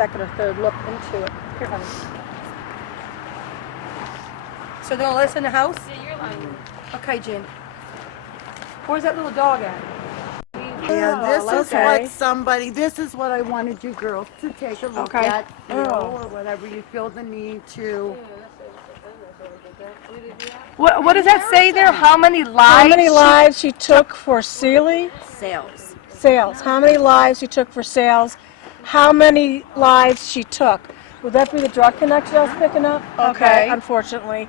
second or third look into it. Here, honey. So they're gonna let us in the house? Yeah, you're like. Okay, Jen. Where's that little dog at? And this is what I wanted you girls to take a look at, or whatever you feel the need to. What does that say there? How many lives? How many lives she took for Sealy? Sales. Sales. How many lives she took for sales? How many lives she took? Would that be the drug connection I was picking up? Okay. Unfortunately.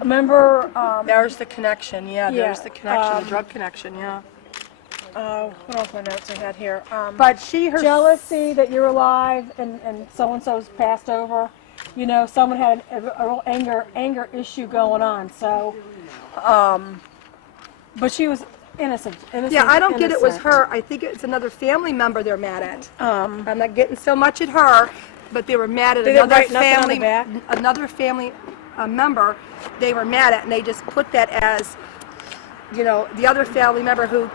Remember, There's the connection, yeah, there's Yeah, the connection, the drug connection, yeah. what else my notes I had here? But she herself. Jealousy that you're alive and so-and-so's passed over. You know, someone had a real anger issue going on. So, but she was innocent. Yeah, I don't get it was her. I think it's another family member they're mad at. I'm not getting so much at her, but they were mad at another family member. They were mad at, and they just put that as, you know, the other family member who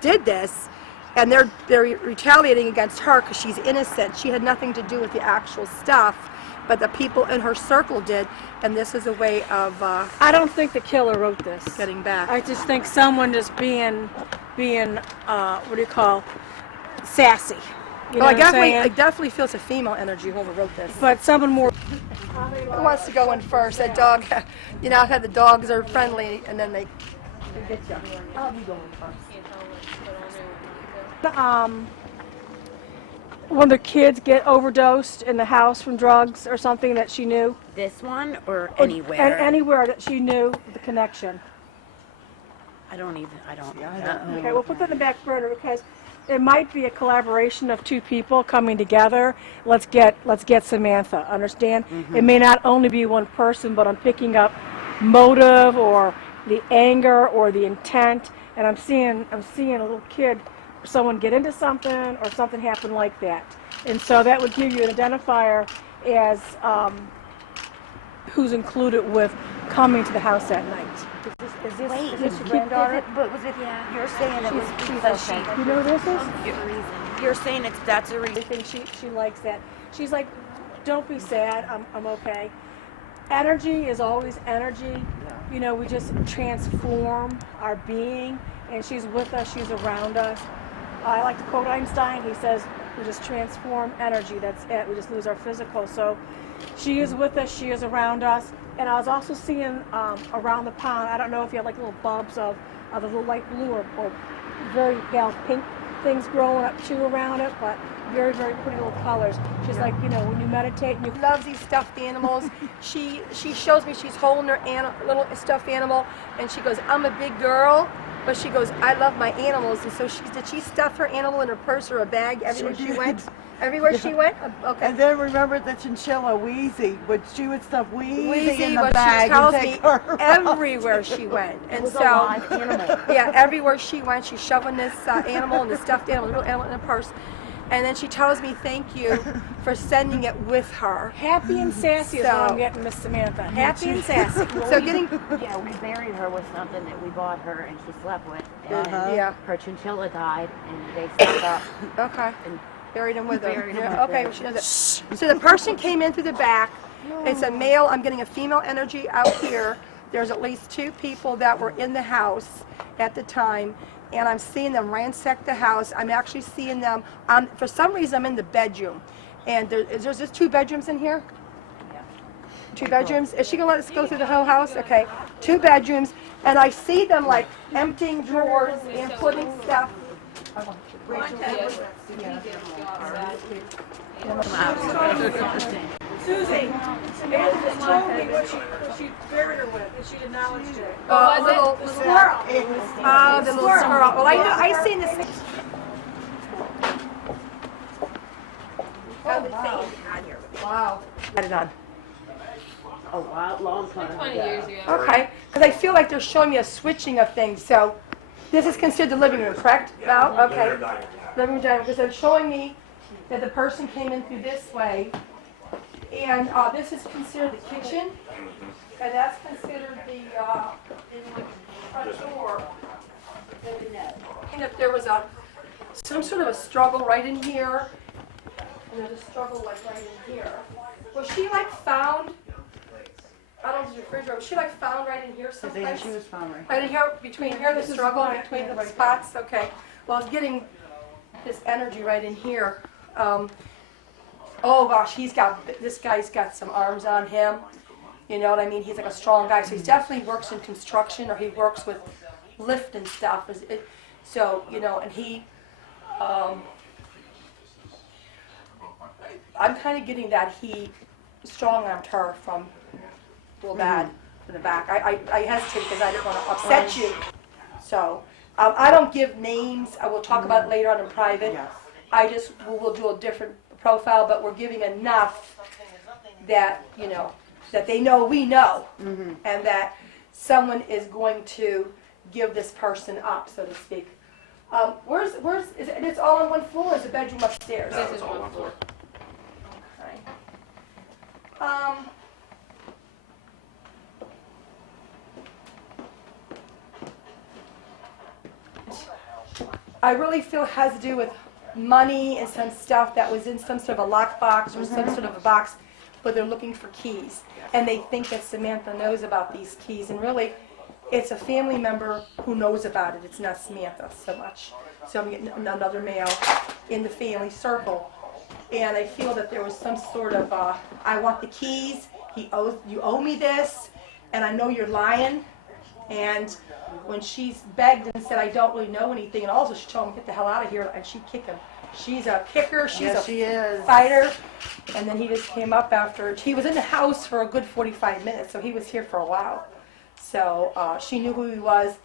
did this, and they're retaliating against her because she's innocent. She had nothing to do with the actual stuff, but the people in her circle did, and this is a way of I don't think the killer wrote this. getting back. I just think someone just being what do you call, sassy. You know I what I'm saying? definitely feel it's a female energy whoever wrote this. But someone more. Who wants to go in first? That dog, you know, I've had the dogs are friendly, and then they get you. I'll be going first. When the kids get overdosed in the house from drugs or something that she knew? This one or anywhere? Anywhere that she knew the connection. I don't know. Okay, we'll put that in the back burner because it might be a collaboration of two people coming together. Let's get Samantha, understand? It may not only be one person, but I'm picking up motive or the anger or the intent, and I'm seeing a little kid, someone get into something or something happen like that. And so that would give you an identifier as who's included with coming to the house at night. Is this your granddaughter? You're saying it was because she. You know who this is? You're saying that's a I reason. think she likes that. She's like, don't be sad, I'm okay. Energy is always energy. You know, we just transform our being, and she's with us, she's around us. I like to quote Einstein. He says, we just transform energy, that's it. We just lose our physical. So she is with us, she is around us. And I was also seeing around the pond, I don't know if you have like little bulbs of the little light blue or very pale pink things growing up too around it, but very, very pretty little colors. She's like, you know, when you meditate and you Loves these stuffed animals. She shows me she's holding her little stuffed animal, and she goes, I'm a big girl, but she goes, I love my animals. And so did she stuff her animal in her purse or a bag everywhere she went? Everywhere she went? Okay. And then remember the chinchilla Wheezy, but she would stuff Wheezy in the what bag she tells and me take her everywhere she went. And so, yeah, everywhere she went, she's shoving this animal and the stuffed animal, little animal in a purse. And then she tells me, thank you for sending it with her. happy and sassy is what I'm getting, Miss Samantha. Happy and sassy. So getting, Yeah, we buried her with something that we bought her and she slept with. And yeah, her chinchilla died and they stuck up. okay. And Buried him with her. Buried him Yeah, with okay, her. well, she knows it. So the person came in through the back. It's a male. I'm getting a female energy out here. There's at least two people that were in the house at the time, and I'm seeing them ransack the house. I'm actually seeing them. For some reason, I'm in the bedroom, and there's just two bedrooms in here. Two bedrooms. Is she gonna let us go through the whole house? Okay, two bedrooms, and I see them like emptying drawers and putting stuff. Susie, Samantha just told me what she buried her with, and she acknowledged it. Little squirrel. Oh, the little squirrel. Well, I know. I seen this. Wow. Got it on. a while, long time. 20 years ago. Okay, because I feel like they're showing me a switching of things. So this is considered the living room, correct? Val? Okay. Living room, dining room, because they're showing me that the person came in through this way, and this is considered the kitchen, and that's considered the front door. And if there was some sort of a struggle right in here, and there's a struggle like right in here. Was she like found? I don't know the refrigerator. Was she like found right in here someplace? She was found right. Right in here, between here, the struggle between the spots. Okay. Well, I was getting this energy right in here. Oh gosh, this guy's got some arms on him. You know what I mean? He's like a strong guy. So he definitely works in construction, or he works with lift and stuff. So, you know, and he, I'm kind of getting that he strong-armed her from real bad to the back. I hesitate because I didn't want to upset you. So, I don't give names. I will talk about it later on in private. Yes. We'll do a different profile, but we're giving enough that, you know, that they know we know, and that someone is going to give this person up, so to speak. Is it, and it's all on one floor, or is the bedroom upstairs? This is one floor. Okay. I really feel it has to do with money and some stuff that was in some sort of a lockbox or some sort of a box, but they're looking for keys. And they think that Samantha knows about these keys, and really, it's a family member who knows about it. It's not Samantha so much. So I'm getting another male in the family circle, and I feel that there was some sort of, I want the keys, you owe me this, and I know you're lying. And when she's begged and said, I don't really know anything, and also she told him, get the hell out of here, and she'd kick him. She's a kicker, she's a fighter, and then he just came up after. He was in the house for a good 45 minutes, so he was here for a while. So she knew who he was.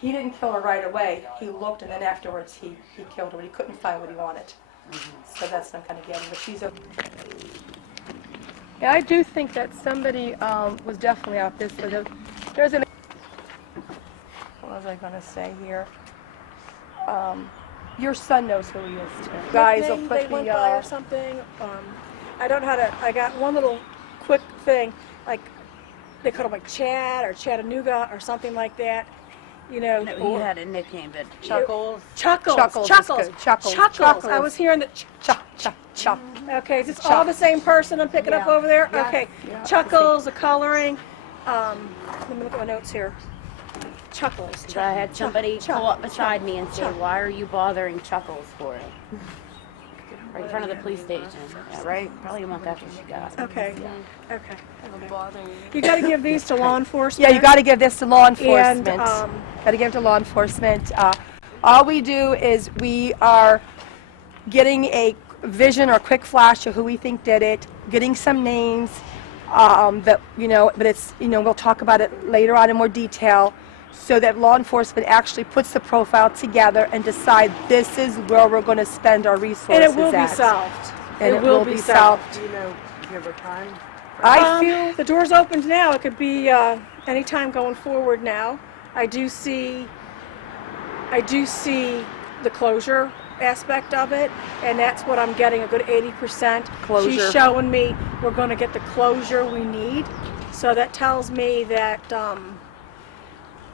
He didn't kill her right away. He looked, and then afterwards he killed her, but he couldn't find what he wanted. So that's what I'm kind of getting, but she's a... Yeah, I do think that somebody was definitely out this way. There's an... What was I going to say here? Your son knows who he is, too. Guys will put they went by or something. I don't know how to. I got one little quick thing, like they called him like Chad or Chattanooga or something like that. You know. No, he had a nickname, but Chuckles. I was hearing the Chuck. Okay, is this all the same person I'm picking up over there? Okay, Chuckles, the coloring. Let me look at my notes here. Chuckles. I had somebody pull up beside me and say, why are you bothering Chuckles for it? Right in front of the police station. Yeah, right? Probably a month after she got it. Okay. Yeah. Okay. You got to give these to law enforcement. Yeah, you got to give this to law enforcement. And, got to give it to law enforcement. All we do is we are getting a vision or quick flash of who we think did it, getting some names, that, you know, but it's, you know, we'll talk about it later on in more detail, so that law enforcement actually puts the profile together and decide this is where we're going to spend our resources and it will at. be solved. And it will be solved. Do you know, give her time? I feel the door's opened now. It could be any time going forward now. I do see the closure aspect of it, and that's what I'm getting, a good 80%. Closure. She's showing me we're going to get the closure we need. So that tells me that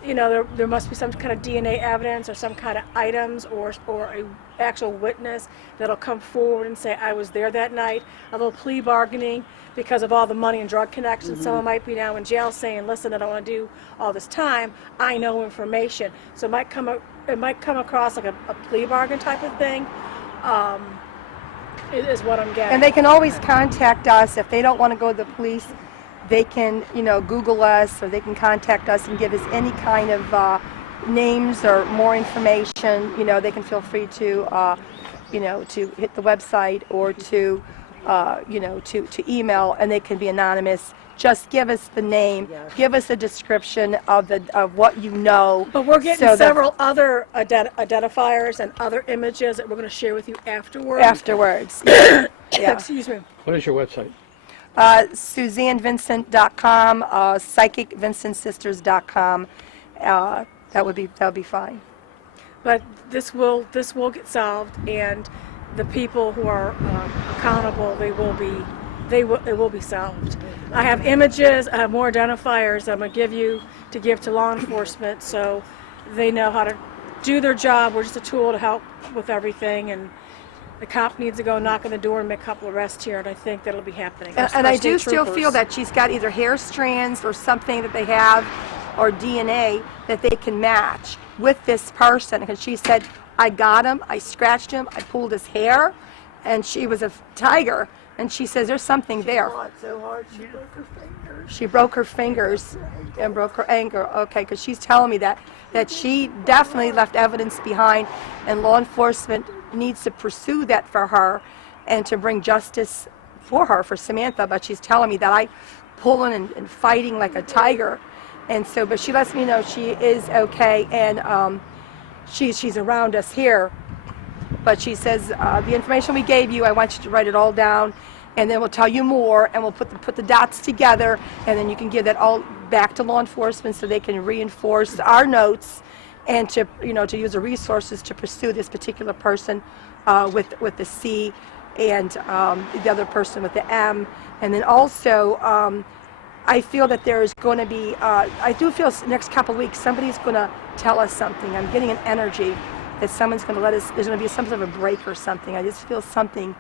you know, there must be some kind of DNA evidence or some kind of items or a actual witness that'll come forward and say, I was there that night. A little plea bargaining because of all the money and drug connections. Someone might be now in jail saying, listen, I don't want to do all this time. I know information. So it might come across like a plea bargain type of thing. Is what I'm getting. And they can always contact us if they don't want to go to the police. They can, you know, Google us, or they can contact us and give us any kind of names or more information. You know, they can feel free to, you know, to hit the website or to, you know, to email, and they can be anonymous. Just give us the name, give us a description of what you know. But we're getting several other identifiers and other images that we're going to share with you afterwards. Yeah. Excuse me. What is your website? SuzanneVincent.com, PsychicVincentSisters.com. That would be fine. But this will get solved, and the people who are accountable, it will be solved. I have images, I have more identifiers that I'm going to give to law enforcement, so they know how to do their job. We're just a tool to help with everything, and the cop needs to go knock on the door and make a couple arrests here, and I think that'll be happening. And I do still feel that she's got either hair strands or something that they have, or DNA that they can match with this person. Because she said, I got him, I scratched him, I pulled his hair, and she was a tiger. And she says there's something there. So hard she broke her fingers. She broke her fingers and broke her ankle. Okay, because she's telling me that she definitely left evidence behind, and law enforcement needs to pursue that for her and to bring justice for her, for Samantha. But she's telling me that I pulling and fighting like a tiger, and so, but she lets me know she is okay, and she's around us here. But she says the information we gave you, I want you to write it all down, and then we'll tell you more, and we'll put the dots together, and then you can give that all back to law enforcement so they can reinforce our notes, and to to use the resources to pursue this particular person with the C, and the other person with the M, and then also I feel that there's going to be I do feel next couple of weeks somebody's going to tell us something. I'm getting an energy that someone's going to let us. There's going to be some sort of a break or something. I just feel something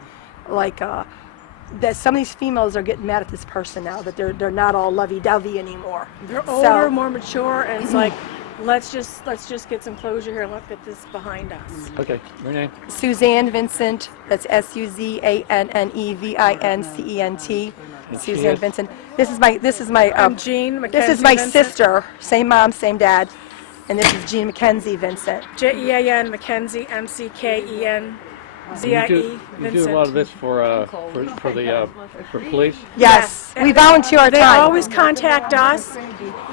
like that some of these females are getting mad at this person now, that they're not all lovey-dovey anymore. They're older, more mature, and it's like, let's just get some closure here. Let's get this behind us. Okay, your name? Suzanne Vincent. That's SUZANNEVINCENT. Suzanne Vincent. This is my. I'm Jean McKenzie. This is my Vincent. sister. Same mom, same dad. And this is Jean McKenzie Vincent. JEAN McKenzie, MCKENZIE You Vincent. do a lot of this for police? Yes, we volunteer our They time. always contact us.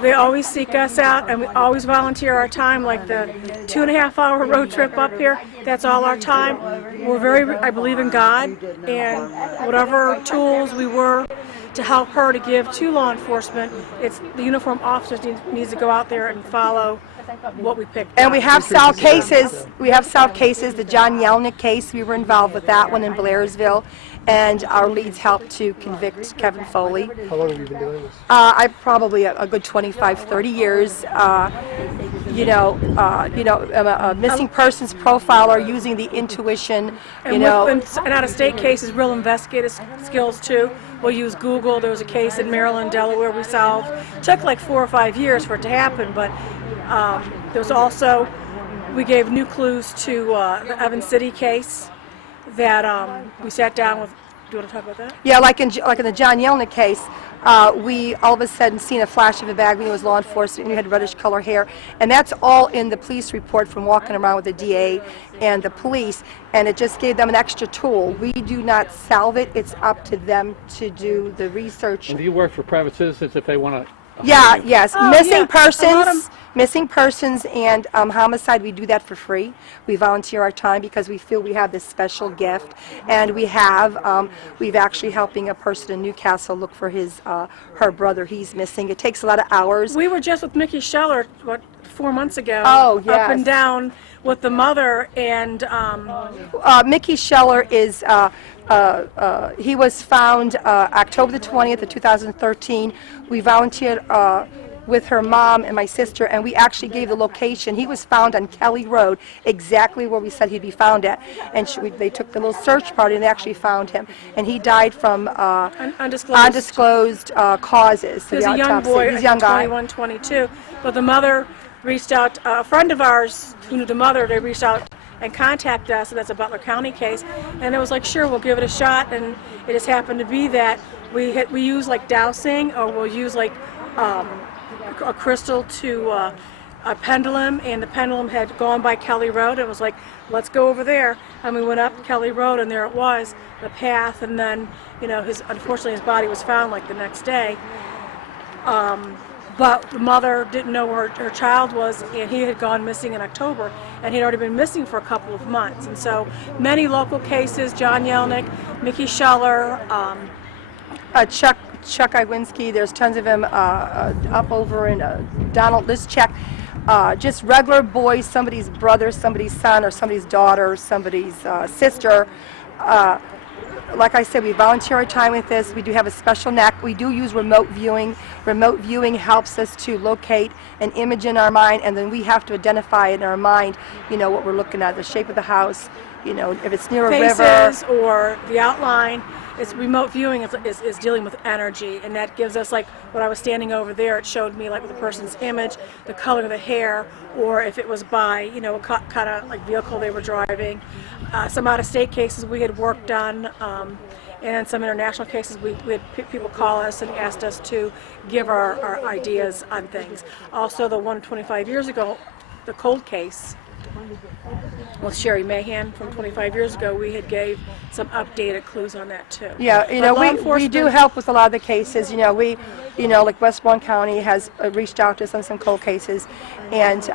They always seek us out, and we always volunteer our time. Like the 2.5-hour road trip up here, that's all our time. I believe in God, and whatever tools we were to help her to give to law enforcement, it's the uniformed officers needs to go out there and follow what we picked. And we have solved cases. We have solved cases. The John Yelnick case, we were involved with that one in Blairsville, and our leads helped to convict Kevin Foley. How long have you been doing this? I probably a good 25, 30 years. I'm a missing persons profiler using the intuition. And out-of-state cases, real investigative skills too. We'll use Google. There was a case in Maryland, Delaware we solved. It took like 4 or 5 years for it to happen, but there was also, we gave new clues to the Evans City case that we sat down with. Do you want to talk about that? Yeah, like in the John Yelnick case, we all of a sudden seen a flash of a bag. We knew it was law enforcement. We had reddish color hair, and that's all in the police report from walking around with the DA and the police. And it just gave them an extra tool. We do not solve it. It's up to them to do the research. And do you work for private citizens if they want to? Yeah, yes. Missing persons. Missing persons and homicide, we do that for free. We volunteer our time because we feel we have this special gift, and we've actually helping a person in Newcastle look for her brother. He's missing. It takes a lot of hours. We were just with Mickey Scheller, 4 months ago? Oh, yes. Up and down with the mother, and Mickey Scheller is. He was found October the 20th of 2013. We volunteered with her mom and my sister, and we actually gave the location. He was found on Kelly Road, exactly where we said he'd be found at. And they took the little search party and they actually found him. And he died from undisclosed causes. He was a young boy, He's a young guy. 21, 22. But the mother reached out, a friend of ours who knew the mother, they reached out and contacted us, and that's a Butler County case. And it was like, sure, we'll give it a shot. And it just happened to be that we use like dowsing, or we'll use like a crystal to a pendulum, and the pendulum had gone by Kelly Road. It was like, let's go over there. And we went up Kelly Road, and there it was, the path. And then, unfortunately, his body was found like the next day. But the mother didn't know where her child was, and he had gone missing in October, and he'd already been missing for a couple of months. And so many local cases, John Yelnick, Mickey Scheller, Chuck Iwinski, there's tons of him up over in Donald Lischek. Just regular boys, somebody's brother, somebody's son, or somebody's daughter, or somebody's sister. Like I said, we volunteer our time with this. We do have a special knack. We do use remote viewing. Remote viewing helps us to locate an image in our mind, and then we have to identify in our mind, what we're looking at, the shape of the house, if it's near a river. Faces or the outline. It's remote viewing is dealing with energy, and that gives us, like when I was standing over there, it showed me like with the person's image, the color of the hair, or if it was by what kind of like vehicle they were driving. Some out-of-state cases we had worked on, and some international cases we had people call us and asked us to give our ideas on things. Also, the one 25 years ago, the cold case with Sherry Mahan from 25 years ago, we had gave some updated clues on that too. Yeah, we do help with a lot of the cases. Like Westbourne County has reached out to us on some cold cases, and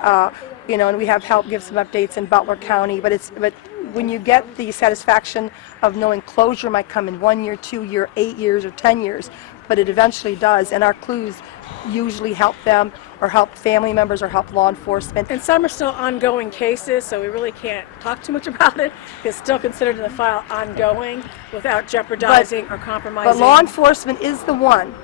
and we have helped give some updates in Butler County. But when you get the satisfaction of knowing closure might come in 1 year, 2 year, 8 years, or 10 years, but it eventually does, and our clues usually help them or help family members or help law enforcement. And some are still ongoing cases, so we really can't talk too much about it. It's still considered in the file ongoing without jeopardizing or compromising. But law enforcement is the one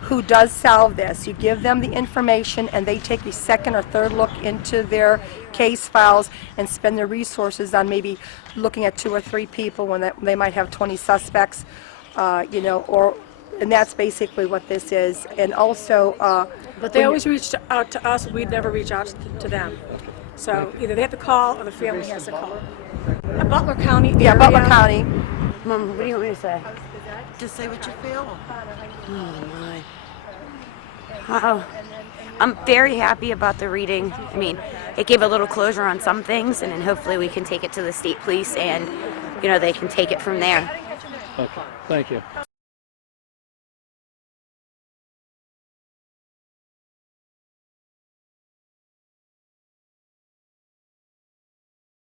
who does solve this. You give them the information and they take the second or third look into their case files and spend their resources on maybe looking at 2 or 3 people when they might have 20 suspects, and that's basically what this is. And also, but they always reach out to us. We'd never reach out to them. So either they have to call or the family has to call. Butler County area. yeah, Butler County. Mom, what do you want me to say? Just say what you feel. Oh my. Wow. I'm very happy about the reading. I mean, it gave a little closure on some things, and then hopefully we can take it to the state police and, they can take it from there. Okay, thank you.